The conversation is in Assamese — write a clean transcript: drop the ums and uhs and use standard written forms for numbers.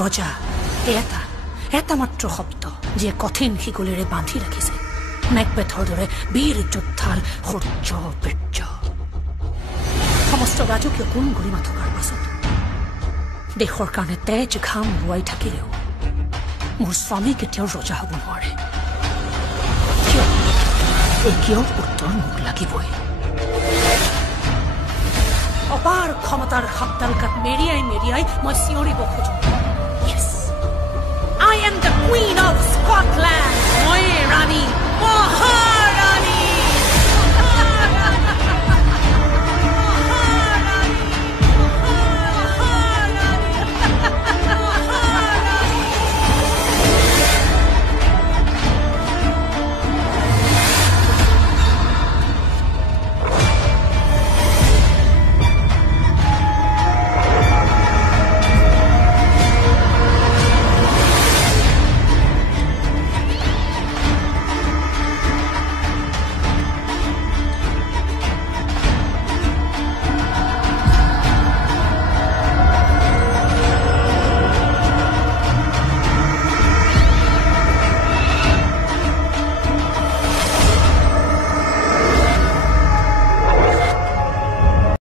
ৰজা এটা মাত্ৰ শব্দ যিয়ে কঠিন শিকলিৰে বান্ধি ৰাখিছে মেকবেথৰ দৰে বীৰ যোদ্ধাৰ সূৰ্য বীৰ্য সমস্ত ৰাজকীয় গুণ গৰিমা থকাৰ পাছত দেশৰ কাৰণে তেজ ঘাম বোৱাই থাকিলেও মোৰ স্বামী কেতিয়াও ৰজা হ'ব নোৱাৰে কিয় উত্তৰ মোক লাগিবই অপাৰ ক্ষমতাৰ হাতডালকাত মেৰিয়াই মই চিঞৰিব খোজো I am the Queen of Scotland! মই ৰাণী মহা